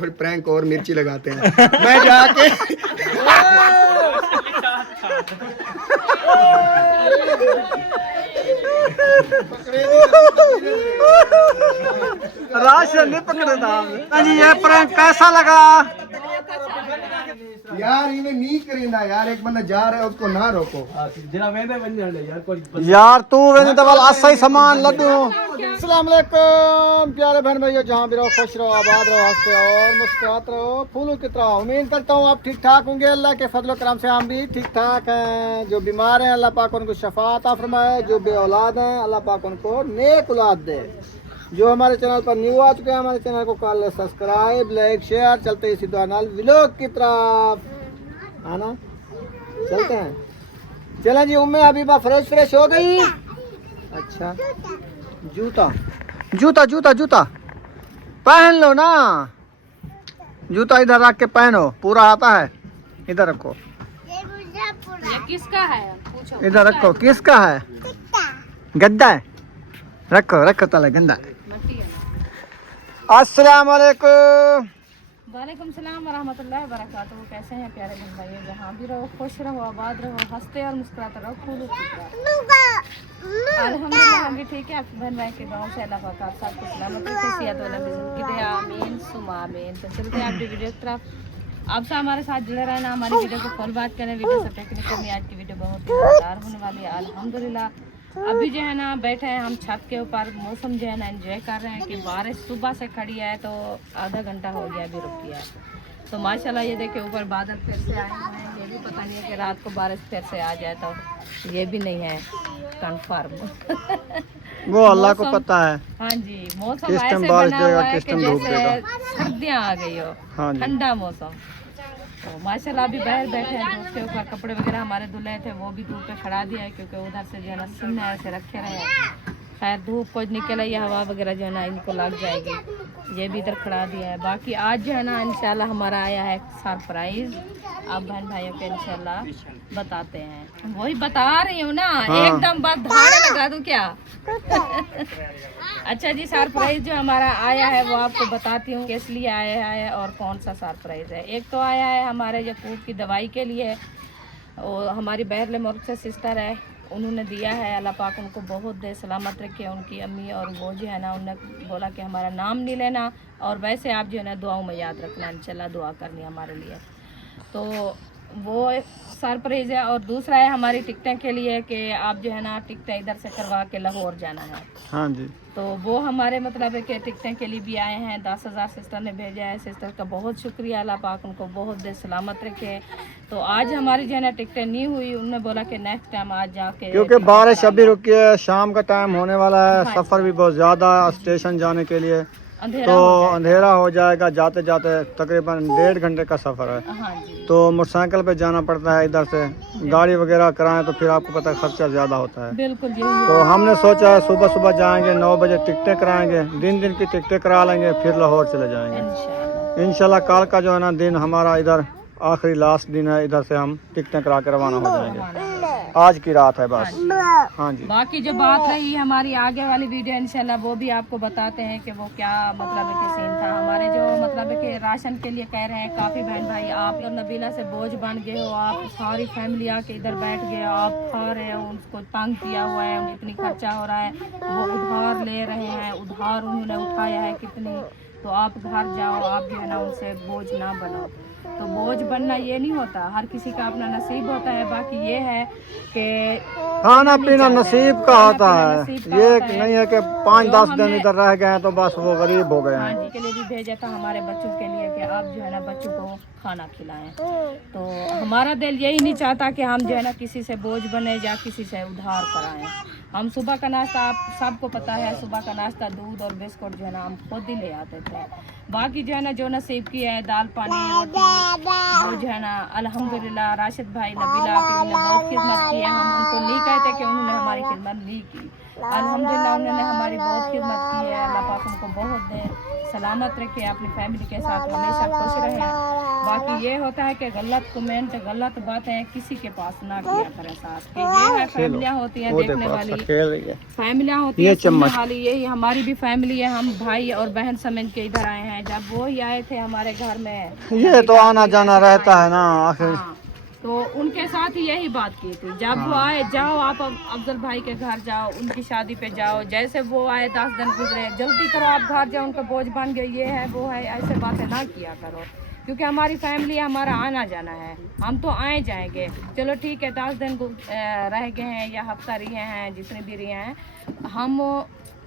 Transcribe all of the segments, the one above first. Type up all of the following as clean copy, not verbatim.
थोड़ी प्रैंक और मिर्ची लगाते हैं। मैं जाके राशन नहीं पकड़े था जी। ये प्रैंक कैसा लगा यार? इन्हें नहीं करेंदा यार, एक बंदा जा रहा है उसको ना रोको। यार तू वेने दवाल ऐसा ही सामान लड्डू। अस्सलाम वालेकुम प्यारे बहन भाइयों, जहाँ भी रहो खुश रहो, आबाद रहो, हंसते और मुस्कुराते रहो, फूलों की तरह। उम्मीद करता हूँ आप ठीक ठाक होंगे। अल्लाह के फजल करम से हम भी ठीक ठाक हैं। जो बीमार हैं अल्लाह पाक उनको शफा अता फरमाए, जो बे औलाद हैं अल्लाह पाक उनको नेक औलाद दे। जो हमारे चैनल पर न्यू आ चुके हैं, हमारे चैनल को कर सब्सक्राइब, लाइक, शेयर। चलते इसी दुआ नाल व्लॉग की तरफ आना, चलते हैं। चलें जी, उम्मे हबीबा फ्रेश हो गई। अच्छा, जूता जूता जूता जूता पहन लो ना। जूता इधर रख के पहनो, पूरा आता है। इधर रखो, ये किसका है पूछो। इधर रखो। किसका है? गद्दा है। रखो रखो, तले गंदा है। अस्सलाम वालेकुम। वालेकुम सलाम वरहमतुल्लाहि वबरकातुहू। कैसे हैं प्यारे बहन भाइयों? जहाँ भी रहो खुश रहो, आबाद रहो, हंसते और मुस्कुराते रहो, फूलों की तरह। अल्हम्दुलिल्लाह हम भी ठीक है। आप बहन भाई के गाँव से अल्लाह पाक आप सबको सलामत रखे, सेहत वाला बिजनेस की दे, आमीन सुमा आमीन। तो चलते हैं आपकी वीडियो की तरफ। आपसे हमारे साथ जुड़े रहना, हमारी वीडियो को फॉलो बात करें, वीडियो से टेक्निक करनी। आज की वीडियो बहुत ही मजेदार होने वाली है अल्हम्दुलिल्लाह। अभी जो है ना बैठे हैं हम छत के ऊपर, मौसम जो है ना एंजॉय कर रहे हैं कि बारिश सुबह से खड़ी है तो आधा घंटा हो गया अभी रुकी है। तो माशाल्लाह ये देखिए ऊपर बादल फिर से आए हुए हैं। ये भी पता नहीं है कि रात को बारिश फिर से आ जाए, तो ये भी नहीं है कंफर्म। वो अल्लाह को पता है। हाँ जी, मौसम किस ऐसे टाइम बारिश बना हुआ देगा, है किस कि टाइम धूप जैसे देगा। सर्दियाँ आ गई हो, हाँ जी। ठंडा मौसम। तो माशाल्लाह अभी बाहर बैठे हैं धूप के ऊपर। कपड़े वगैरह हमारे धुले थे वो भी धूप पे खड़ा दिया है, क्योंकि उधर से जो है ना सिम ऐसे रखे रहे। खैर धूप को निकले या हवा वगैरह जो है ना इनको लग जाएगी। ये भी इधर खड़ा दिया है। बाकी आज जो है ना इंशाल्लाह हमारा आया है सरप्राइज। आप बहन भाइयों को इंशाल्लाह बताते हैं। वही बता रही हूँ ना, हाँ। एकदम बस धाड़े लगा दूँ क्या? अच्छा जी, सरप्राइज जो हमारा आया है वो आपको बताती हूँ किस लिए आया है और कौन सा सरप्राइज है। एक तो आया है हमारे यकूब की दवाई के लिए। और हमारी बहरले मुल्क से सिस्टर है, उन्होंने दिया है। अल्लाह पाक उनको बहुत दे, सलामत रखे। उनकी अम्मी और वो जो है ना उन्होंने बोला कि हमारा नाम नहीं लेना, और वैसे आप जो है ना दुआओं में याद रखना, इंशाल्लाह दुआ करनी हमारे लिए। तो वो सरप्राइज है। और दूसरा है हमारी टिकटें के लिए कि आप जो है ना टिकटें इधर से करवा के लाहौर जाना है। हाँ जी। तो वो हमारे मतलब है कि टिकटें के लिए भी आए हैं। 10,000 सिस्टर ने भेजा है। सिस्टर का बहुत शुक्रिया, अल्लाह पाक उनको बहुत देर सलामत रखे। तो आज हमारी जो है ना टिकटें नहीं हुई, उन्होंने बोला कि नेक्स्ट टाइम आज जाके, क्योंकि बारिश अभी रुकी है, शाम का टाइम होने वाला है। हाँ। सफ़र भी बहुत ज़्यादा स्टेशन जाने के लिए, अंधेरा तो हो जाएगा। अंधेरा हो जाएगा। जाते जाते तकरीबन 1.5 घंटे का सफ़र है। हाँ जी, तो मोटरसाइकिल पे जाना पड़ता है। इधर से गाड़ी वगैरह कराएं तो फिर आपको पता है खर्चा ज़्यादा होता है। बिल्कुल जी। तो हमने सोचा है सुबह सुबह जाएंगे, 9 बजे टिकटें कराएंगे, दिन की टिकटें करा लेंगे, फिर लाहौर चले जाएंगे इंशाल्लाह। इंशाल्लाह। कल का जो है ना दिन हमारा इधर आखिरी लास्ट दिन है। इधर से हम टिकटें करा के रवाना हो जाएंगे। आज की रात है बस। हाँ जी। बाकी जो बात रही हमारी आगे वाली वीडियो इंशाल्लाह वो भी आपको बताते हैं कि वो क्या मतलब है कि सीन था। हमारे जो मतलब है कि राशन के लिए कह रहे हैं काफ़ी बहन भाई, आप और नबीला से बोझ बन गए हो। आप सारी फैमिली आके इधर बैठ गए, आप खा रहे हो, उनको तंग किया हुआ है, इतनी खर्चा हो रहा है, वो उधार ले रहे हैं, उधार उन्होंने उठाया है कितनी। तो आप घर जाओ, आप जो है ना उनसे बोझ ना बनो। तो बोझ बनना ये नहीं होता, हर किसी का अपना नसीब होता है। बाकी ये है कि खाना पीना नसीब का होता है। नसीब का ये होता है। नहीं है कि 5-10 दिन हमने- इधर रह गए हैं तो बस वो गरीब हो गए हाँ हैं। जी, के लिए भी भेजा था हमारे बच्चों के लिए कि आप जो है ना बच्चों को खाना खिलाएं। तो हमारा दिल यही नहीं चाहता कि हम जो है ना किसी से बोझ बने या किसी से उधार कराएं। हम सुबह का नाश्ता, आप सबको पता है, सुबह का नाश्ता दूध और बिस्कुट जो है ना हम खुद ही ले आते थे। बाकी जो है ना जो नसीब की है, दाल पानी रोटी, वो जो है ना अल्हम्दुलिल्लाह राशिद भाई, नबीला आप उन्होंने बहुत खिदमत की है। हम उनको नहीं कहते कि उन्होंने हमारी खिदमत नहीं की। अल्हम्दुलिल्लाह उन्होंने हमारी बहुत खिदमत की है। अल्लाह पाक उनको बहुत दे, सलामत रखे, अपनी फैमिली के साथ हमेशा खुश रहे। बाकी ये होता है कि गलत कमेंट, गलत बात है किसी के पास ना किया करें साथ के। ये है फैमिलियाँ होती हैं देखने वाली, फैमिलियाँ होती है सुनने वाली। यही हमारी भी फैमिली है, हम भाई और बहन समझ के इधर आए हैं। जब वो ही आए थे हमारे घर में, ये तो आना जाना रहता है ना आखिर। हाँ, तो उनके साथ ही यही बात की थी। जब वो आए, जाओ आप अफजल भाई के घर जाओ, उनकी शादी पे जाओ। जैसे वो आए 10 दिन गुजरे, जल्दी करो आप घर जाओ, उनका बोझ बन गया, ये है वो है, ऐसे बातें ना किया करो। क्योंकि हमारी फैमिली है, हमारा आना जाना है, हम तो आए जाएंगे। चलो ठीक है 10 दिन रह गए हैं या हफ्ता रहे हैं, जितने भी रहे हैं, हम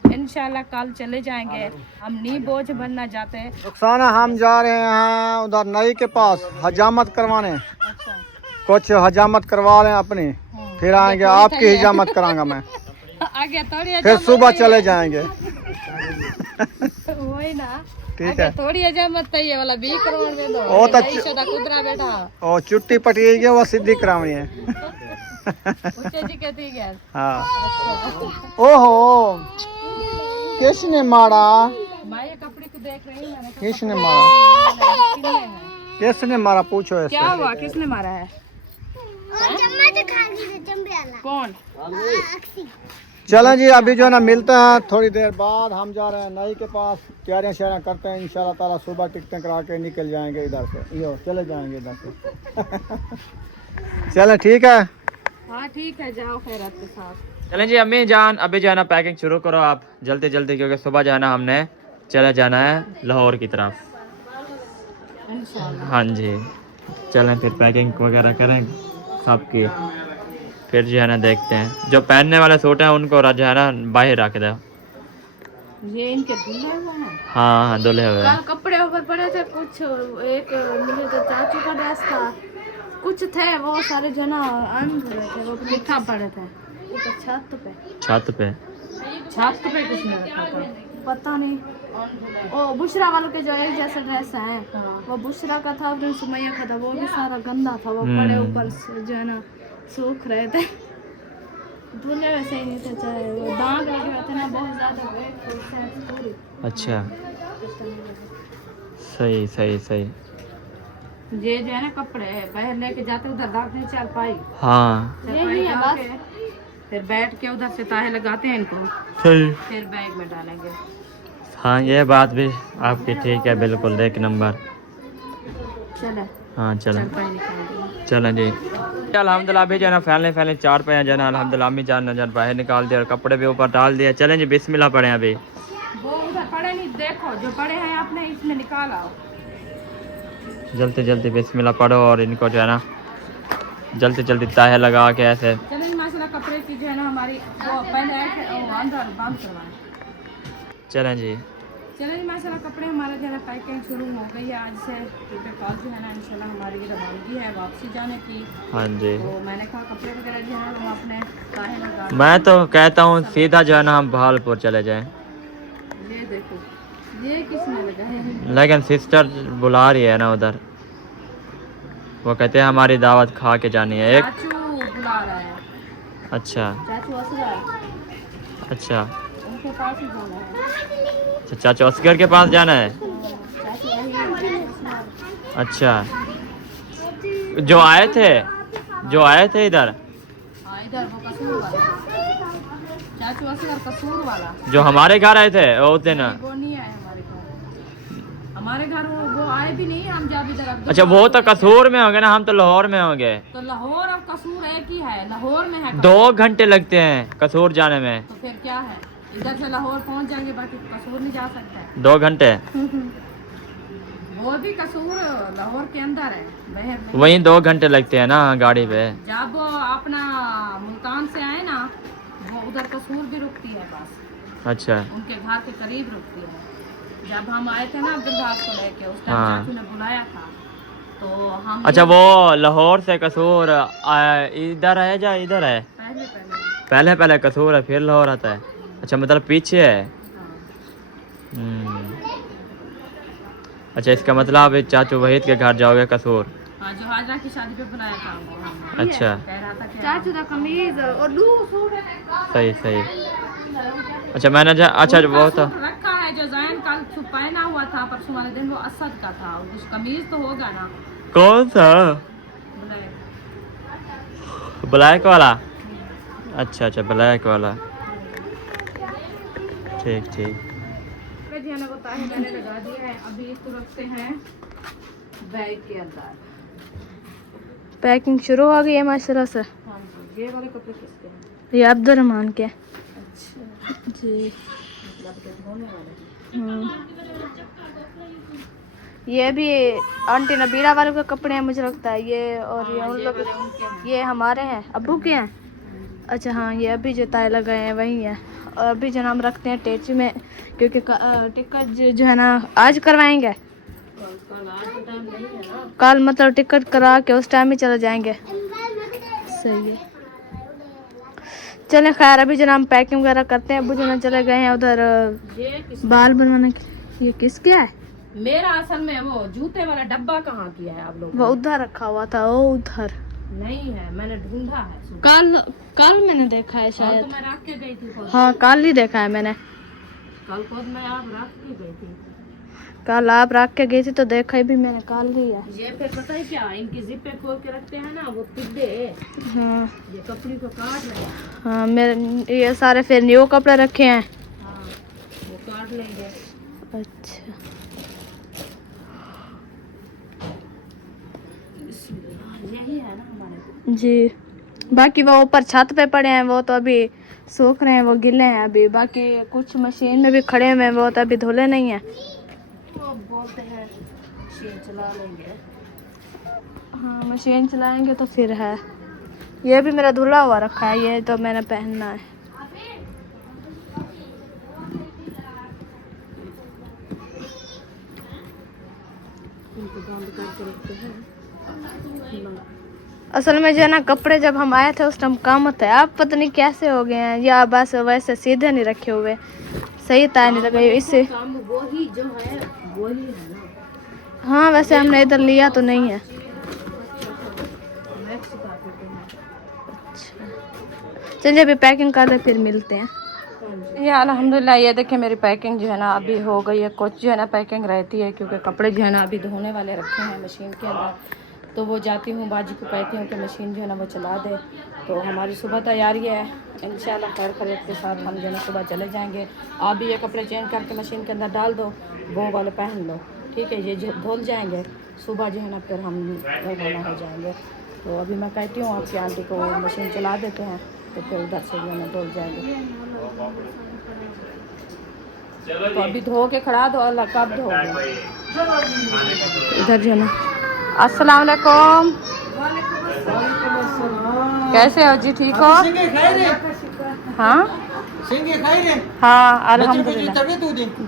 इंशाल्लाह कल चले जाएंगे। हम नहीं बोझ बनना चाहते। रुखसाना हम जा रहे हैं उधर नई के पास हजामत करवाने। अच्छा, कुछ हजामत करवा लें अपनी, फिर आएंगे, आपकी हिजामत कराऊंगा मैं। आगे थोड़ी फिर सुबह चले जाएंगे। वही ना, ठीक है। थोड़ी हजामत तो ये वाला भी करवा दे दो। ओ तो शोदा कुदरा बेटा और चुट्टी पटी है वो सीधी करावनी है। उच्चे जी कहती है। हाँ। ओहो, किसने मारा? मैं ये कपड़े को देख रही हूँ, मैंने किसने मारा? कहा, किसने मारा पूछो ऐसे। क्या हुआ, किसने मारा है? कौन? चलें जी, अभी जो है ना मिलते हैं थोड़ी देर बाद। हम जा रहे हैं नई के पास, तैयारियां शैयारियां करते हैं। इंशाल्लाह ताला सुबह टिकटें करा के निकल जाएंगे इधर से, यो चले जाएंगे इधर से। चलें ठीक है। हाँ ठीक है, जाओ खैरात के साथ। चलें जी अम्मी जान, अभी जो है ना पैकिंग शुरू करो आप जल्दी जल्दी, क्योंकि सुबह जो है ना हमने चले जाना है लाहौर की तरफ। हाँ जी, चलें फिर पैकिंग वगैरह करें सबकी, फिर जो है ना देखते हैं। जो पहनने वाले सूट हैं उनको जो है ना बाहर रख दो। ये इनके धुले हुए हैं। हाँ हाँ धुले हुए हैं। कल कपड़े ऊपर पड़े थे, कुछ एक मुझे तो चाचू का ड्रेस था, कुछ थे वो सारे जो ना अनधुले थे, वो कितना पड़े थे ऊपर छत पे। छत पे कुछ नहीं रखा था, पता नहीं। ओ बुशरा वालों के जो एक जैसे ड्रेस हैं, वो बुशरा का था, फिर सुमैया का था, वो भी सारा गंदा था, वो पड़े ऊपर जो है ना सूख रहे थे। धुले वैसे ही नहीं थे, चाहे वो दाग लगे हुए थे ना बहुत ज्यादा। अच्छा, सही सही सही। ये जो है ना कपड़े बाहर लेके जाते, उधर दाग नहीं चल पाई। हाँ यही है बस, फिर बैठ के उधर से ताहे लगाते हैं इनको, सही। फिर बैग में डालेंगे। हाँ ये बात भी आपकी ठीक है, बिल्कुल एक नंबर। चले हाँ चलें निकाल चलें जी। अल्हम्दुलिल्लाह भी जो है ना फैले 4 पे जो है ना अल्हम्दुलिल्लाह अम्मी जान ने बाहर निकाल दिया और कपड़े भी ऊपर डाल दिया। चलें जी बिस्मिल्लाह पढ़े अभी। वो उधर पड़े नहीं, देखो जो पड़े हैं आपने इसमें निकाल आओ। जल्दी जल्दी बिस्मिल्लाह पढ़ो और इनको जो है ना जल्दी जल्दी ताहे लगा के ऐसे। चलें माशाल्लाह कपड़े की जो है ना हमारी वो पहले आए थे, वो अंदर बंद करवाएं। चलें जी। चलें माशाल्लाह कपड़े हमारे जो है पैकिंग शुरू हो गई है आज से, क्योंकि कल जो है ना इंशाल्लाह हमारी रवानगी है वापसी जाने की। हाँ जी, तो मैंने कहा कपड़े वगैरह जो है हम अपने ताहे लगा। मैं तो कहता हूँ सीधा जो है ना हम भावलपुर चले जाएं। ये देखो ये किसने लगा है? लेकिन सिस्टर बुला रही है ना उधर, वो कहते हैं हमारी दावत खा के जानी है। एक चाचू बुला रहा है। अच्छा चाचू असगर, अच्छा उनके पास ही जाना है। अच्छा, चाचा असगर के पास जाना है। चाचू वही अच्छा, जो आए थे इधर, हाँ इधर वो कसूर वाला, चाचू असगर कसूर वाला, जो हमारे घर आए थे उस दिन। वो नहीं आए हमारे घर वो आए भी नहीं। हम जब इधर अच्छा वो तो कसूर में होंगे ना, हम तो लाहौर में होंगे। तो लाहौर और कसूर एक ही है, लाहौर में है। 2 घंटे लगते हैं कसूर जाने में। तो फिर क्या है, इधर से लाहौर पहुंच जाएंगे, बाकी कसूर नहीं जा सकते। 2 घंटे वो भी कसूर लाहौर के अंदर है, बाहर नहीं। वहीं 2 घंटे लगते हैं ना गाड़ी पे। जब अपना मुल्तान से आए ना, वो उधर कसूर भी रुकती है बस, अच्छा उनके घर के करीब रुकती है। जब हम आए थे ना अब्दुल भाग को लेके, उस टाइम हाँ। चाचू ने बुलाया था, तो हम अच्छा वो लाहौर से कसूर इधर है या इधर है? पहले पहले कसूर है फिर लाहौर आता है। अच्छा मतलब पीछे है। हाँ। अच्छा इसका मतलब चाचू वहीद के घर जाओगे कसूर। हाँ, जो हाजरा की शादी पे बुलाया था वो। अच्छा कह रहा था कि चाचू का कमीज और लू सूट है। सही सही। अच्छा मैंने अच्छा वो तो रखा है जो जैन कल पहना हुआ था परसों वाले दिन वो असद का था, और कुछ कमीज तो होगा ना कौन सा? ब्लैक। ब्लैक वाला? अच्छा अच्छा, ब्लैक वाला, ठीक ठीक। जी ने बताया, मैंने लगा दिया है। अभी इसको रखते हैं बैग के अंदर। पैकिंग शुरू हो गई है माशाल्लाह से। हाँ जी। ये वाले कपड़े किसके हैं? ये अब्दुर्रहमान के। अच्छा जी, मतलब के धोने वाले। ये भी आंटी नबीरा वालों के कपड़े हैं मुझे लगता है ये, और ये उन लोग, ये हमारे हैं, अब्बू के हैं। अच्छा हाँ, ये अभी जो ताए लगाए हैं वही है। और अभी जो हम रखते हैं टेची में, क्योंकि टिकट जो है ना आज करवाएंगे, कल मतलब टिकट करा के उस टाइम ही चले जाएंगे। सही है, चले खैर अभी जो हम पैकिंग वगैरह करते हैं। अबू जो चले गए हैं उधर बाल बनवाने के। ये किसके है? मेरा असल में वो जूते वाला डब्बा कहाँ किया है आप लोग? वो उधर रखा हुआ था, वो उधर नहीं है, मैंने ढूंढा है। कल मैंने देखा है शायद। तो मैं रख के गई थी खुद। हाँ कल ही देखा है मैंने। कल खुद मैं आप रख के गई थी। कल आप रख के गई थी तो देखा ही भी मैंने कल ही है। ये फिर पता है क्या, इनकी जिप पे खोल के रखते हैं ना वो टिड्डे, हाँ ये कपड़े को काट रहे हैं। हाँ, मेरे ये सारे फिर न्यू कपड़े रखे हैं। हाँ वो काट लेंगे। अच्छा यही है ना हमारे। जी, बाकी वो ऊपर छत पे पड़े हैं, वो तो अभी सूख रहे हैं, वो गिले हैं अभी। बाकी कुछ मशीन में भी खड़े हुए हैं, वो तो अभी धुले नहीं हैं। तो बोलते हैं मशीन चला लेंगे। हाँ मशीन चलाएंगे तो फिर है। ये भी मेरा धुला हुआ रखा है, ये तो मैंने पहनना है। इनको बंद करके रखते हैं। असल में जो है ना कपड़े जब हम आए थे उस टाइम कम थे, अब पता नहीं कैसे हो गए हैं, या बस वैसे सीधे नहीं रखे हुए, सही तार नहीं लगे इससे। काम वही जो है वही है ना। हाँ वैसे हमने इधर लिया तो नहीं है। चलिए अभी पैकिंग कर ले फिर मिलते हैं। ये अल्हम्दुलिल्लाह ये देखिए मेरी पैकिंग जो है ना अभी हो गई है। कुछ जो है ना पैकिंग रहती है क्योंकि कपड़े जो है ना अभी धोने वाले रखे हैं मशीन के अंदर, तो वो जाती हूँ बाजी को कहती हूँ कि मशीन जो है ना वो चला दे। तो हमारी सुबह तैयारी है, इंशाल्लाह खैर खैरियत के साथ हम जो है ना सुबह चले जाएंगे। आप भी ये कपड़े चेंज करके मशीन के अंदर डाल दो, वो वाले पहन लो, ठीक है। ये धुल जाएंगे, सुबह जो है ना फिर हम रवाना हो जाएंगे। तो अभी मैं कहती हूँ आपकी आंटी को मशीन चला देते हैं, तो फिर उधर से जो है ना धुल जाएंगे। तो अभी धो के खड़ा दो, अल्लाह कब धो इधर जो है ना। अस्सलाम वालेकुम, कैसे हो जी? ठीक हो? हाँ हाँ अल्हम्दुलिल्लाह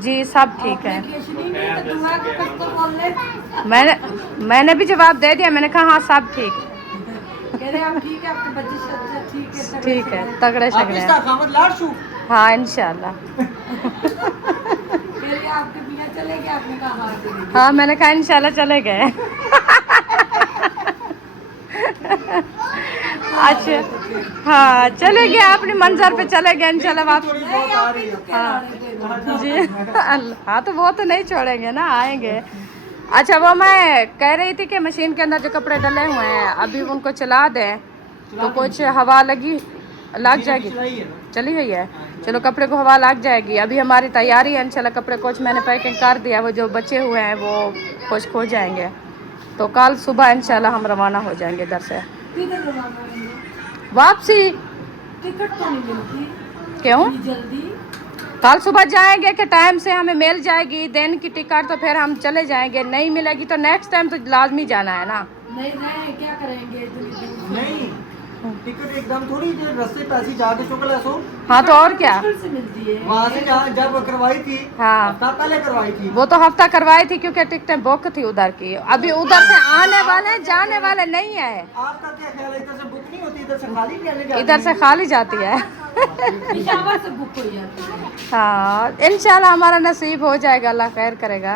जी सब ठीक है। मैंने भी जवाब दे दिया, मैंने कहा हाँ सब ठीक है। ठीक है, तगड़े शगड़े हाँ इंशाल्लाह। हाँ मैंने कहा इंशाल्लाह चले गए। अच्छा हाँ चले गए, अपनी मंजर पे चले गए इंशाल्लाह वापस। हाँ जी हाँ तो वो तो नहीं छोड़ेंगे ना, आएंगे। अच्छा वो मैं कह रही थी कि मशीन के अंदर जो कपड़े डले हुए हैं अभी उनको चला दें तो कुछ हवा लग जाएगी। चली गई है, चलो कपड़े को हवा लग जाएगी। अभी हमारी तैयारी है इंशाल्लाह, कपड़े कुछ मैंने पैकिंग कर दिया, वो जो बचे हुए हैं वो कुछ खो जाएंगे। तो कल सुबह इंशाल्लाह हम रवाना हो जाएंगे इधर से। वापसी टिकट तो नहीं मिलती क्यों? जल्दी कल सुबह जाएंगे कि टाइम से हमें मिल जाएगी दिन की टिकट, तो फिर हम चले जाएंगे। नहीं मिलेगी तो नेक्स्ट टाइम तो लाजमी जाना है ना। नहीं क्या करेंगे? नहीं टिकट एकदम थोड़ी देर रास्ते पे ऐसी जाके चुकला सो। हाँ तो और क्या, से मिलती है वहाँ से जब करवाई थी, हाँ हफ्ता पहले करवाई थी। वो तो हफ्ता करवाई थी क्योंकि टिकटें बुक थी उधर की। अभी उधर से आने वाले जाने वाले नहीं है। आपका क्या ख्याल है, इधर से बुक नहीं होती, इधर से खाली भी आने जाती इधर से खाली जाती है। पिशावर से बुक हो जाती है। हाँ इंशाल्लाह हमारा नसीब हो जाएगा, अल्लाह खैर करेगा।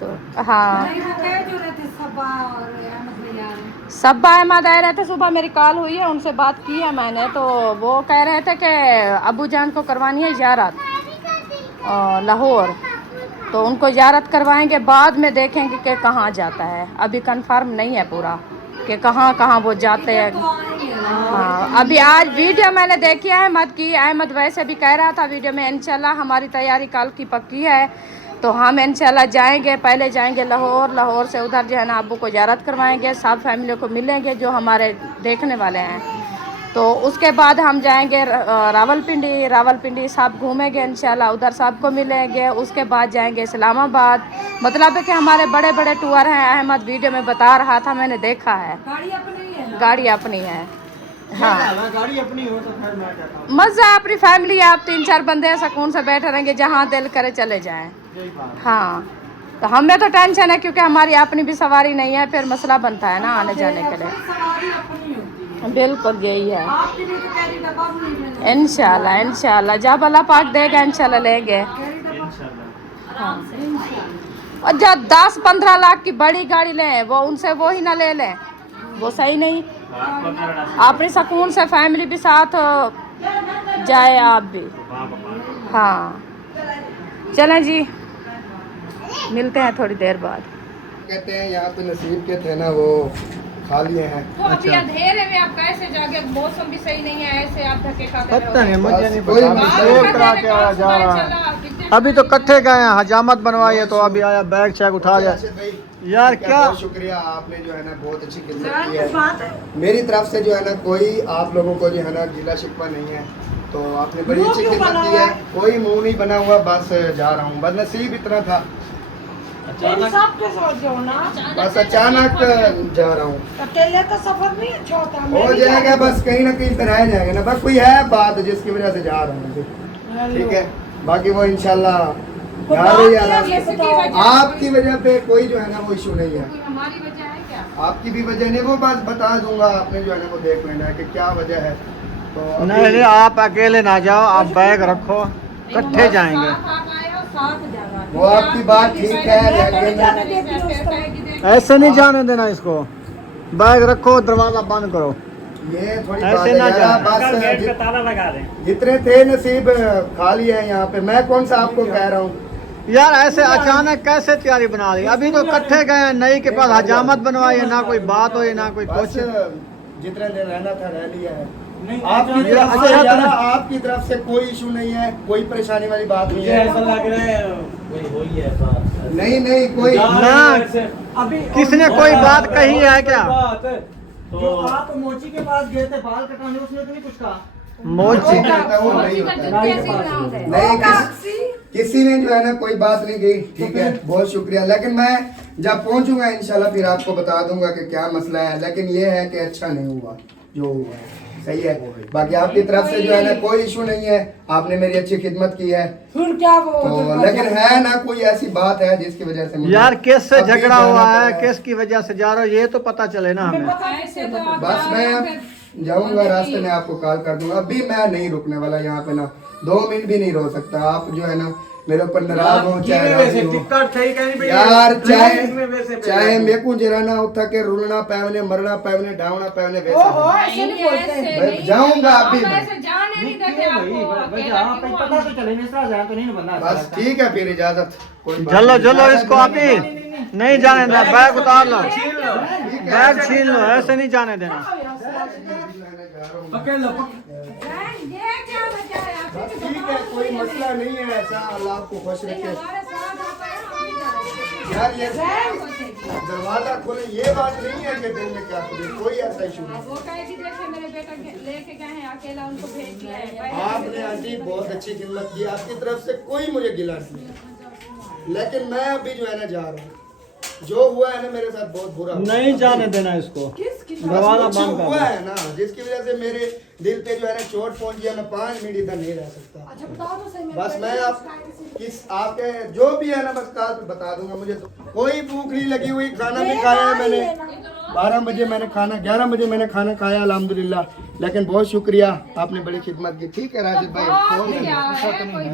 तो हाँ नहीं, वो कह जो रहे थे सबा और अहमद भैया, सब अहमद आए रहे थे, सुबह मेरी कॉल हुई है, उनसे बात की है मैंने। तो वो कह रहे थे कि अबू जान को करवानी है ज़ियारत लाहौर, तो उनको ज़ियारत करवाएंगे, बाद में देखेंगे कि कहाँ जाता है। अभी कंफर्म नहीं है पूरा कि कहाँ कहाँ वो जाते हैं। हाँ, अभी आज वीडियो मैंने देखी है अहमद की। अहमद वैसे भी कह रहा था वीडियो में, इंशाल्लाह हमारी तैयारी कल की पक्की है, तो हम इंशाल्लाह जाएंगे। पहले जाएंगे लाहौर, लाहौर से उधर जो है ना अब्बू को ज़ियारत करवाएंगे, सब फैमिली को मिलेंगे जो हमारे देखने वाले हैं। तो उसके बाद हम जाएंगे रावलपिंडी, रावलपिंडी सब घूमेंगे इंशाल्लाह, उधर सबको मिलेंगे। उसके बाद जाएंगे इस्लामाबाद। मतलब है कि हमारे बड़े बड़े टूर हैं। अहमद वीडियो में बता रहा था, मैंने देखा है। गाड़ी अपनी है। हाँ, गाड़ी अपनी हो तो फिर मैं कहता हूँ मज़ा अपनी फैमिली है। आप 3-4 बंदे सुकून से बैठे रहेंगे, जहाँ दिल करे चले जाएं। हाँ, तो हमें तो टेंशन है क्योंकि हमारी अपनी भी सवारी नहीं है, फिर मसला बनता है ना आने जाने के लिए। बिल्कुल यही है। इंशाल्लाह इंशाल्लाह जब अल्लाह पाक देगा इंशाल्लाह लेंगे। हाँ, और जब 10-15 लाख की बड़ी गाड़ी लें, वो उनसे वो ही ना ले लें, वो सही नहीं। अपनी सुकून से फैमिली भी साथ जाए, आप भी। हाँ, चलें जी, मिलते हैं थोड़ी देर बाद। कहते हैं यहाँ पे नसीब के थे ना वो खा लिए हैं। तो अभी अंधेरे में आप कैसे जाके, मौसम भी सही नहीं है, ऐसे आप धक्के खाते पता नहीं, मुझे नहीं कोई पता। सेव करा के आया जा रहा है। अभी तो कट्ठे गए हैं, हजामत बनवाई है, तो अभी आया बैग चेक उठा लिया। राशिद भाई, यार क्या बहुत शुक्रिया, आपने जो है ना बहुत अच्छी खिदमत की है। मेरी तरफ से जो है ना कोई आप लोगों को जो है ना गिला शिकवा नहीं है, तो आपने बड़ी अच्छी खिदमत की है। कोई मुंह नहीं बना हुआ, बस जा रहा हूँ, बदनसीब इतना था, बस अचानक जा रहा हूँ। अकेले तो सफर नहीं अच्छा होता। हो जाएगा, बस कहीं ना कहीं कराया जाएगा ना, बस कोई है बात जिसकी वजह से जा रहा हूँ। ठीक है, बाकी वो इंशाल्लाह आपकी वजह पे कोई जो है ना वो इशू नहीं है। हमारी वजह है क्या? आपकी भी वजह नहीं, वो बात बता दूंगा, आपने जो है ना वो देख लेना है कि क्या वजह है। तो अभी- नहीं, आप अकेले ना जाओ, आप बैग रखो, इकट्ठे जाएंगे। वो आपकी बात ठीक है, लेकिन ऐसे नहीं जाने देना इसको। बैग रखो, दरवाजा बंद करो। ये थोड़ी ऐसे बात है ना यार, जाओ। बस ताला लगा दें। जितने थे नसीब खा लिए हैं यहाँ पे, मैं कौन सा आपको कह रहा हूँ। यार ऐसे अचानक कैसे तैयारी बना दी? अभी तो इकट्ठे गए हैं, नई के पास हजामत बनवाई है, ना कोई बात हो ना कोई बस कुछ। जितने दिन रहना था रह लिया है। नहीं, आपकी ये तरफ से अच्छा यार, था। आपकी तरफ से कोई इशू नहीं है, कोई परेशानी वाली बात नहीं है। ऐसा लग रहा है कोई हो ही है बात। नहीं नहीं कोई ना, अभी किसने कोई बात कही है क्या? जो आप मोची के पास गए थे बाल कटाने, उसने तो नहीं कुछ कहा? मोची वो नहीं होता। नहीं किसी ने जो है ना कोई बात नहीं की। ठीक है, बहुत शुक्रिया, लेकिन मैं जब पहुंचूंगा इंशाल्लाह फिर आपको बता दूंगा कि क्या मसला है। लेकिन ये है कि अच्छा नहीं हुआ जो हुआ है, सही है। बाकी आपकी तरफ से जो है ना कोई इशू नहीं है, आपने मेरी अच्छी खिदमत की है। तो लेकिन है ना कोई ऐसी बात है जिसकी वजह से मुझे यार किस से अभी झगड़ा जाना हुआ है, पड़ा किस की वजह से जा रहा हो, ये तो पता चले ना हमें। बस मैं अब जाऊंगा, रास्ते में आपको कॉल कर दूंगा। अभी मैं नहीं रुकने वाला यहाँ पे ना, 2 मिनट भी नहीं रो सकता। आप जो है ना मेरे ऊपर नाराज हो चाहे राजी हो यार, चाहे मेरे को जरा ना उठा के रुलना पैवने, मरना पैवने, डावना पैवने, वैसे जाऊंगा अभी मैं। पता तो चले तो नहीं बना। बस ठीक है, फिर इजाजत। कोई बात चलो नहीं। चलो इसको अभी नहीं जाने देना, बैग उतार लो, बैग छीन लो, ऐसे नहीं जाने देना। ठीक है, कोई मसला नहीं है ऐसा, अल्लाह आपको खुश रखे। यार ये दरवाजा खोले, ये बात नहीं है कि दिल में क्या खुले, कोई ऐसा इशू नहीं। वो कहेगी देखिए मेरे बेटा लेके गए हैं अकेला, उनको भेज दिया है। आपने आंटी बहुत अच्छी खिदमत की, आपकी तरफ से कोई मुझे गिला नहीं है। लेकिन मैं अभी जो है ना जा रहा हूँ, जो हुआ है ना मेरे साथ बहुत बुरा हुआ। नहीं जाने देना इसको, दरवाजा कुछ बंद हुआ कर है ना जिसकी वजह से मेरे दिल पे जो है ना चोट पहुंच गया। मैं 5 मिनट इधर नहीं रह सकता। बस मैं आप किस आपके जो भी है ना बस काल पे बता दूंगा। मुझे तो कोई भूख नहीं लगी हुई, खाना भी खाया है मैंने 12 बजे मैंने खाना, 11 बजे मैंने खाना खाया अल्हम्दुलिल्लाह। लेकिन बहुत शुक्रिया, आपने बड़ी खिदमत की। ठीक है राशिद भाई, खोल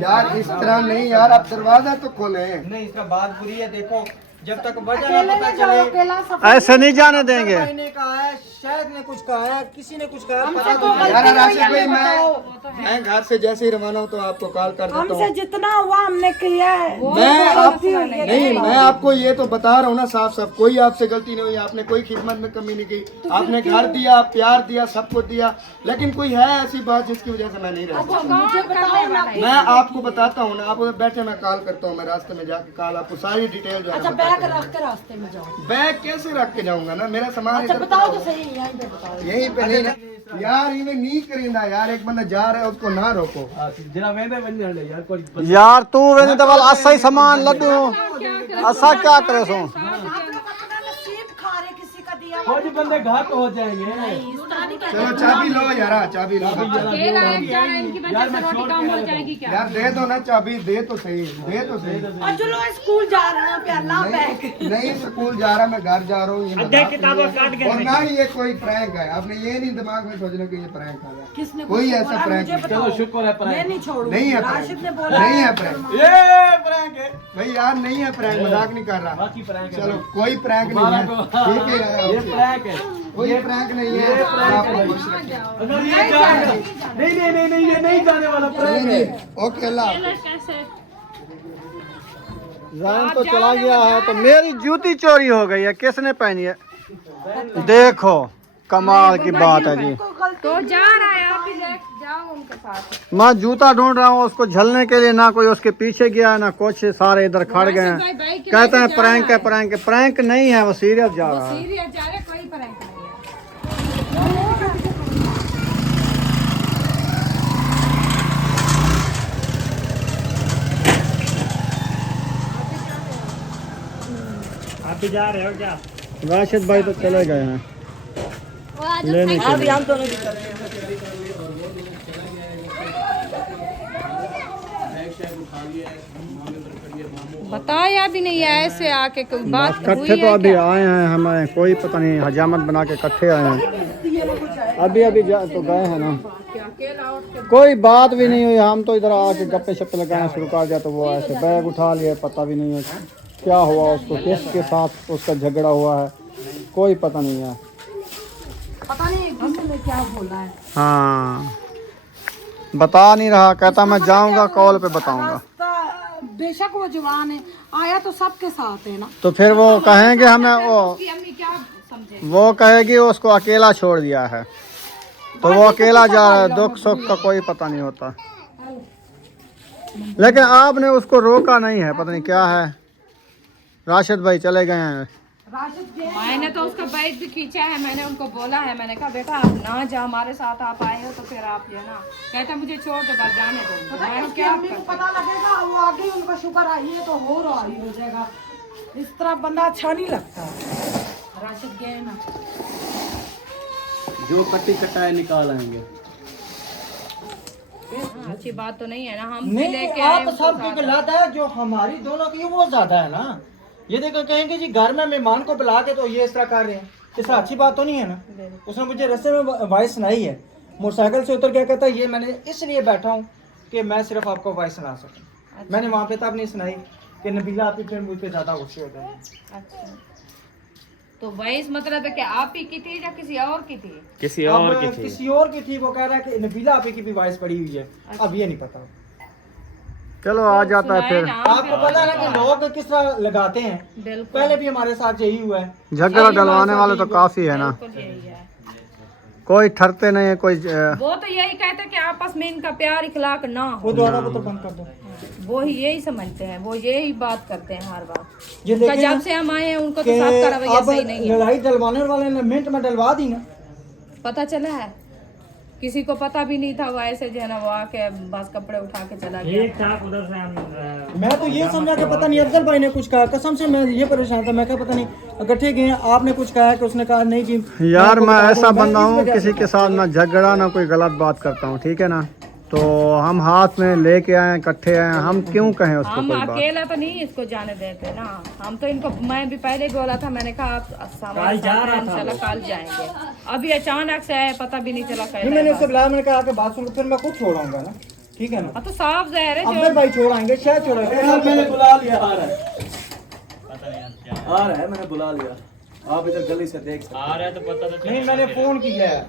यार इस तरह नहीं यार, आप दरवाजा तो खोले। नहीं, इसका बात बुरी है। देखो जब तक वजह न पता चले। ऐसे नहीं जाने देंगे। भाई ने कहा है, शायद ने कुछ कहा है, किसी ने कुछ कहा है, पता तो नहीं। यार राशिद भाई मैं घर से जैसे ही रवाना हूँ तो आपको कॉल कर देता हूँ। हमसे जितना हुआ हमने किया है। मैं आपको ये तो बता रहा हूँ ना साफ साफ, कोई आपसे गलती नहीं हुई, आपने कोई खिदमत में कमी नहीं की, आपने घर दिया, प्यार दिया, सब कुछ दिया, लेकिन कोई है ऐसी बात जिसकी वजह से मैं नहीं रह सकता। मुझे बताओ ना। मैं आपको बताता हूँ ना, आप उधर बैठे, मैं कॉल करता हूँ, मैं रास्ते में जाके कॉल आपको सारी डिटेल जो है अच्छा बैग रख के रास्ते में जाओ। बैग कैसे रख के जाऊंगा ना, मेरा सामान अच्छा इधर बताओ तो सही, यहीं पे बताओ। यहीं पे नहीं ना यार, इन्हें नहीं करेंदा यार, एक बंदा जा रहा है उसको ना रोको। यार तू वेने दबल असा ही सामान लड्डू असा क्या करे सो। नसीब खा रहे किसी का दिया कुछ बंदे घाट हो जाएंगे। चलो चाबी लो यार, चाबी लो यार, दे दो ना चाबी, दे तो सही, दे तो सही। और जो लोग स्कूल जा रहे हैं प्याला बैग। नहीं स्कूल जा रहा, मैं घर जा रहा हूँ, ये और ना ही ये कोई प्रैंक है। आपने ये नहीं दिमाग में सोचना कि ये प्रैंक है, किसने कोई ऐसा प्रैंक नहीं। चलो शुक्र है मैं नहीं छोड़ूंगी। नहीं है राशिद ने प्रैंक, बोला नहीं है प्रैंक, ये प्रैंक है भाई यार नहीं है प्रैंक, मजाक नहीं कर रहा। बाकी प्रैंक है। चलो कोई प्रैंक नहीं है, ठीक है यार, ये प्रैंक है, कोई प्रैंक नहीं है। आपको खुश रखें। अगर ये जाएगा नहीं ये नहीं जाने वाला प्रैंक है। ओके अल्लाह। जान तो चला गया है, तो मेरी जूती चोरी हो गई है, किसने पहनी है? देखो कमाल की बात है जी। तो जा रहा है, आप भी जाओ उनके साथ। मैं जूता ढूंढ रहा हूँ उसको झलने के लिए, ना कोई उसके पीछे गया ना कुछ, सारे इधर खड़ गए हैं। कहते हैं प्रैंक है, प्रैंक है, प्रैंक नहीं है, वो सीरियस जा रहा है। सीरियस जा रहे, कोई प्रैंक नहीं है। आप भी जा रहे हो क्या? राशिद भाई तो चले गए हैं लेने के लिए। हम दोनों भी कर रहे हैं। बताया भी नहीं है, ऐसे आके कोई बात हुई इकट्ठे तो है अभी क्या? आए हैं, हमें कोई पता नहीं, हजामत बना के इकट्ठे आए हैं। अभी तो गए हैं ना, कोई बात भी नहीं हुई। हम तो इधर आके गप्पे शप्पे लगाना शुरू कर दिया, तो वो ऐसे बैग उठा लिए, पता भी नहीं है क्या हुआ उसको, किसके साथ उसका झगड़ा हुआ है, कोई पता नहीं है। पता नहीं किसी ने क्या बोला है। हाँ बता नहीं रहा, कहता मैं जाऊंगा कॉल पे बताऊंगा। रास्ता बेशक वो जवान है, आया तो सबके साथ है ना। तो फिर वो कहेंगे हमें, उसकी अम्मी क्या समझे? वो कहेगी उसको अकेला छोड़ दिया है, तो वो अकेला जा रहा है, दुख सुख का कोई पता नहीं होता। लेकिन आपने उसको रोका नहीं है, पता नहीं क्या है। राशिद भाई चले गए हैं। मैंने तो उसका बैग भी खींचा है, मैंने उनको बोला है, मैंने कहा बेटा आप ना जाओ, हमारे साथ आप आए हो तो फिर आप ये ना, कहता मुझे छोड़ दो, बस जाने दो। मैंने क्या अम्मी को पता लगेगा, वो आगे उनका शुक्र है, ये तो हो रहा ही हो जाएगा। इस तरह बंदा अच्छा नहीं लगता। राशिद गए ना, जो कट्टी कट्टा है निकाल आएंगे। अच्छी बात तो नहीं है ना, हम भी नहीं लेके आए आप उनको सब साथ। की गलत है, जो हमारी दोनों की वो ज्यादा है ना। ये देखो कहेंगे जी घर में मेहमान को बुला के तो ये इस तरह कर रहे हैं, इससे अच्छी बात तो नहीं है ना। उसने मुझे रास्ते में वॉइस सुनाई है, मोटरसाइकिल से उतर के कहता है ये मैंने इसलिए बैठा हूँ कि मैं सिर्फ आपको वॉइस सुना सकूँ। मैंने वहाँ पे तब नहीं सुनाई कि नबीला आप ही फिर मुझ पे ज्यादा गुस्से हो जाए। अच्छा तो वही मतलब है कि आप ही की थी या किसी और की थी? किसी अब और की थी। किसी और की थी, वो कह रहा है कि नबीला आप ही की भी वॉइस पड़ी हुई है। अब ये नहीं पता, चलो आ जाता है फिर। आपको पता है ना कि लोग किस तरह लगाते हैं। बिल्कुल पहले भी हमारे साथ यही हुआ है। झगड़ा डलवाने वाले तो काफी है ना, बिल्कुल यही है। कोई ठरते नहीं है कोई। वो तो यही कहते हैं कि आपस में इनका प्यार इखलाक ना वो हो, द्वारा वो तो बंद कर दो। वो ही यही समझते हैं, वो यही बात करते हैं हर बार। ये उनका देखें जब से हम आए हैं उनको तो कि सबका रवैया अब सही नहीं है। लड़ाई डलवाने वाले ने मिनट में डलवा दी ना। पता चला है किसी को पता भी नहीं था, वो ऐसे जो है ना वो आके बस कपड़े उठा के चला गया। मैं तो ये समझा कि पता नहीं अफजल भाई ने कुछ कहा, कसम से मैं ये परेशान था। मैं कहा पता नहीं इकट्ठे गए, आपने कुछ कहा कि उसने कहा नहीं जी यार आपको मैं बता ऐसा दूं, मैं बंदा इस हूँ वजह किसी से- के साथ ना झगड़ा ना कोई गलत बात करता हूँ, ठीक है ना। तो हम हाथ में लेके आए इकट्ठे आए, हम क्यों कहें उसको हम कोई बात। अकेला तो नहीं इसको जाने देते ना, हम तो इनको, मैं भी पहले ही बोला था, मैंने कहा आप हमारे साथ हैं, इंशाल्लाह कल जाएंगे। अभी अचानक से आए, पता भी नहीं चला नहीं, मैंने कैसे। उससे बुलाया, मैंने कहा कि बात सुन, फिर मैं खुद छोड़ाऊंगा ना, ठीक है ना। तो साफ जहर है अफजल भाई छोड़ाएंगे, शायद छोड़ाएंगे। मैंने बुला लिया आ रहा है। आ रहा है, मैंने बुला लिया। आप इधर गली से देख सकते आ रहा है तो पता तो नहीं, मैंने फोन किया है,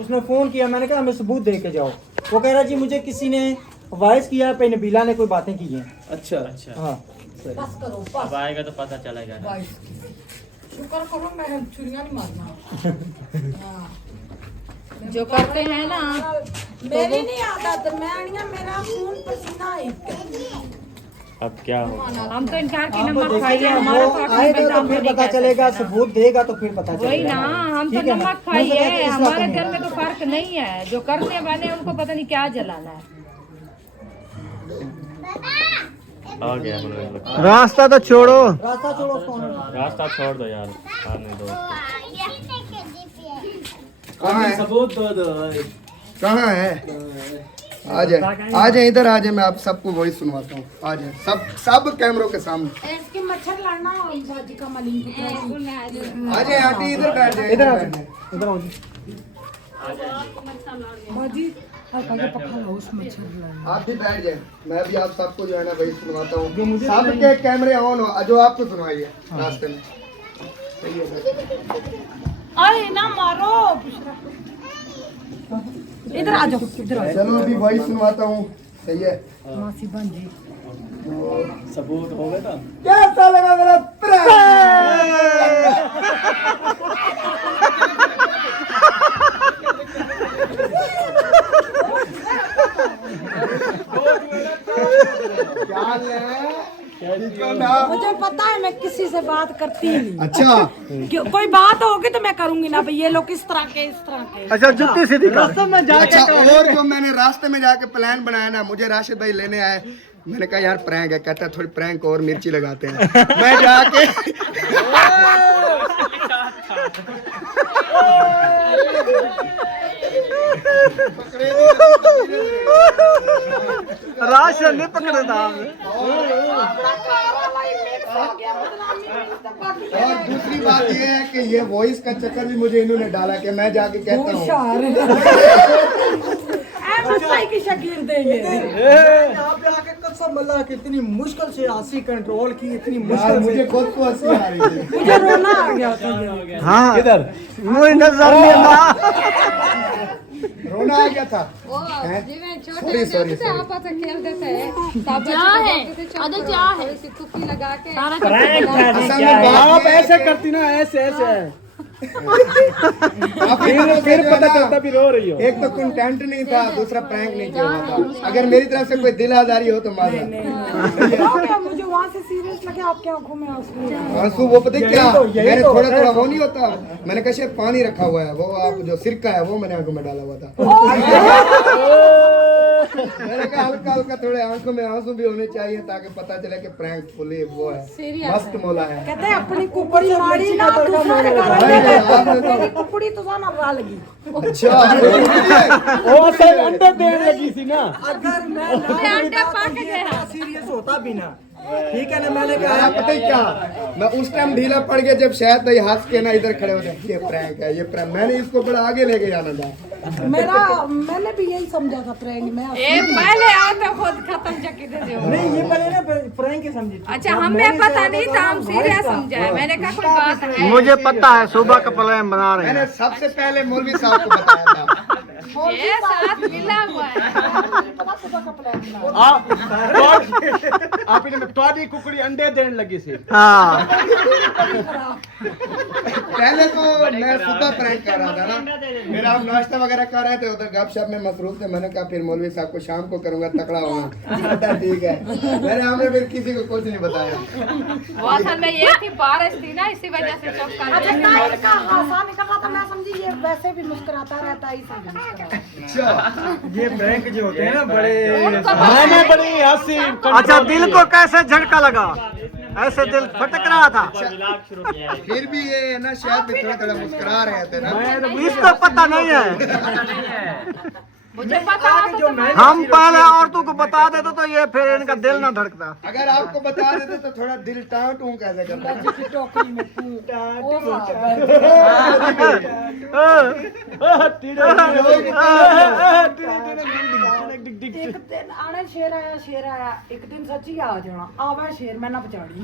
उसने फोन किया, मैंने कहा हमें सबूत दे के जाओ। वो कह रहा जी मुझे किसी ने वॉइस किया पे नबीला ने कोई बातें की हैं। अच्छा अच्छा हाँ बस करो अब बस आएगा तो पता चलेगा ना। भाई शुक्र करो मैं छुरियां नहीं मारना। हाँ। जो करते हैं ना मेरी नहीं आदत, मैं आनिया मेरा खून पसीना है। अब क्या होगा? हम तो इनकार की आप नमक देखिए, खाइए, हमारे वो साथ आएगा तो बदनाम फिर नहीं पता कर चलेगा, सकते। सबूत देगा तो फिर पता चलेगा। वही ना, हम तो ठीक है ना? नमक खाइए, इस बात हमारे में- दिल में तो फर्क नहीं है। जो करने वाले हैं उनको पता नहीं क्या जलाना है। आ गया हम लोग। रास्ता तो छोड़ो। रास्ता छोड़ो उसको। रास्ता छोड़ दो यार, आने दो। कहाँ है? सबूत दो। कहाँ है? आ जाए इधर आ जाए, मैं आप सबको वही सुनवाता हूँ। आ जाए सब कैमरों के सामने। इसकी मच्छर लड़ना बाजी का मलिंग की तरह। आ जाए आंटी, इधर बैठ जाए, इधर आ बैठ जाओ, जाए। इधर आओ जी। बाजी हल्का के पक्का लो उस मच्छर लड़ना। आप भी बैठ जाए, मैं भी आप सबको जो है ना वही सुनवाता हूँ। सबके कैमरे ऑन हो, जो आपको सुनवाइए रास्ते में। सही है। अरे ना मारो, इधर आ जाओ, इधर आ जाओ। चलो अभी वही सुनवाता हूँ। सही है। मासी बन जी सबूत हो गया था। कैसा लगा मेरा प्रैंक? क्या है? मुझे पता है मैं किसी से बात करती ही नहीं। अच्छा, कोई बात होगी तो मैं करूंगी ना भाई, ये लोग इस तरह के इस तरह के। अच्छा जुत्ती सीधी कर। अच्छा। और जो मैंने रास्ते में जाके प्लान बनाया ना, मुझे राशिद भाई लेने आए, मैंने कहा यार प्रैंक है, कहता है थोड़ी प्रैंक और मिर्ची लगाते हैं। मैं जाके राशन नहीं पकड़े था आपने। और दूसरी बात ये है कि ये वॉइस का चक्कर भी मुझे इन्होंने डाला कि मैं जाके कहता हूँ की शकीर दे ये। यहाँ पे आके कसम अल्लाह की इतनी मुश्किल से हंसी कंट्रोल की, इतनी यार मुश्किल मुझे से। खुद को हंसी आ रही थी। मुझे रोना आ गया था। हाँ किधर? मुझे नजर नहीं आ। रोना आ गया था। Sorry sorry sorry. असल में बात ये है कि करती ना ऐसे फिर पता चलता भी रो रही हो। एक तो कंटेंट नहीं था, दूसरा प्रैंक नहीं किया हुआ था। अगर मेरी तरफ से कोई दिल आजारी हो तो मारा। मुझे वहाँ से सीरियस लगे, आपकी आंखों में आंसू। आंसू वो पता है क्या, यही मैंने तो थोड़ा है। थोड़ा वो नहीं होता, मैंने कहा शायद पानी रखा हुआ है, वो आप जो सिरका है वो मैंने आंखों में डाला हुआ था। मैंने कहा हल्का हल्का थोड़े आंखों में आंसू भी होने चाहिए ताकि पता चले कि प्रैंक फुली वो है, मस्त मोला है। कहते हैं अपनी कुकड़ी मारी ना दूसरा के कारण मेरी कुकड़ी तो ना रा लगी। अच्छा, वो सर अंडे देने लगी थी ना। अगर मैं अंडा पक गया। सीरियस होता भी ना, ठीक है ना। मैंने यार कहा पता है क्या, मैं उस टाइम ढीला पड़ गया जब शायद भाई हंस के ना इधर खड़े हो जाए, ये प्रैंक है, ये प्रैंक। मैंने इसको बड़ा आगे लेके जाना था। मैंने भी यही समझा था प्रैंक में। पहले आओ तो खुद खत्म चक्की दे दो। नहीं, ये पहले ना प्रैंक ही समझी थी। अच्छा, हमें पता नहीं था, हम सीरियस समझा है। मैंने कहा कोई बात है। मुझे पता है सुबह का प्लान बना रहे मैंने हैं। सबसे पहले मौलवी साहब को बताया था। ये साथ मिला हुआ है। आप ਤੁਹਾਡੀ ਕੁਕੜੀ अंडे देने लगी सी। हाँ पहले तो मैं सुबह प्रैंक कर रहा था ना, मेरा हम नाश्ता वगैरह कर रहे थे, उधर गपशप में मसरूफ थे। मैंने कहा फिर मौलवी साहब को शाम को करूंगा, तकड़ा होगा। ठीक है, मैंने हमने फिर किसी को कुछ नहीं बताया। वो असल में ये थी, बारिश थी ना, इसी वजह से चुप कर अच्छा, गए। टाइम का हासा निकल रहा था, मैं समझी ये वैसे भी मुस्कुराता रहता है, इसे भी मुस्कुराता। अच्छा, ये प्रैंक जो होते हैं ना बड़े, उनको पता मैंने बड़ी हंसी। अच्छा दिल को कैसे झटका लगा, ऐसे दिल फटक रहा था। शुरू किया है। फिर भी ये है ना शायद भी थोड़ा थोड़ा मुस्कुरा रहे थे ना। इसको पता नहीं है। मुझे पता था तो मैं हम पहले औरतों को बता देते तो ये फिर इनका दिल ना धड़कता। अगर आपको बता देते तो थोड़ा दिल टाँ टूँ कैसे करता। की टोकरी में एक दिन आने शेर आया एक दिन सच्ची आ जाना आवा शेर मैं ना बचाड़ी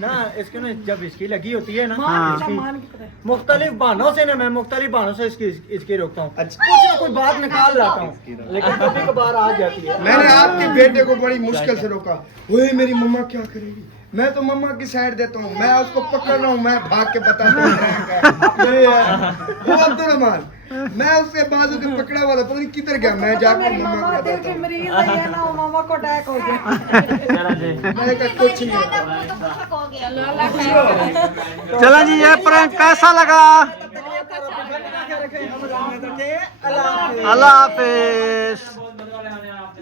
ना इसके ना जब इसकी लगी होती है ना मान की पता है। मुख्तलिफ बहानों से ना मैं मुख्तलिफ बहानों से इसकी रोकता हूँ अच्छा। कुछ ना कुछ बात निकाल लाता हूँ लेकिन कभी कभार आ जाती है। मैंने आपके बेटे को बड़ी मुश्किल से रोका। ओए मेरी मम्मा क्या करेगी, मैं तो मम्मा की साइड देता हूँ, मैं उसको पकड़ रहा हूँ, मैं भाग के बताता हूँ ये है वो अब्दुलरहमान, मैं उसके बाजू के पकड़ा वाला पता नहीं किधर गया, मैं जाकर मेरी मम्मा मामा को दिल बताता की हूँ। मरीज है ना वो मामा को अटैक हो गया चलो जी मैंने कहा कुछ नहीं होता। चलो जी, ये प्रैंक कैसा लगा? अल्लाह हाफिज।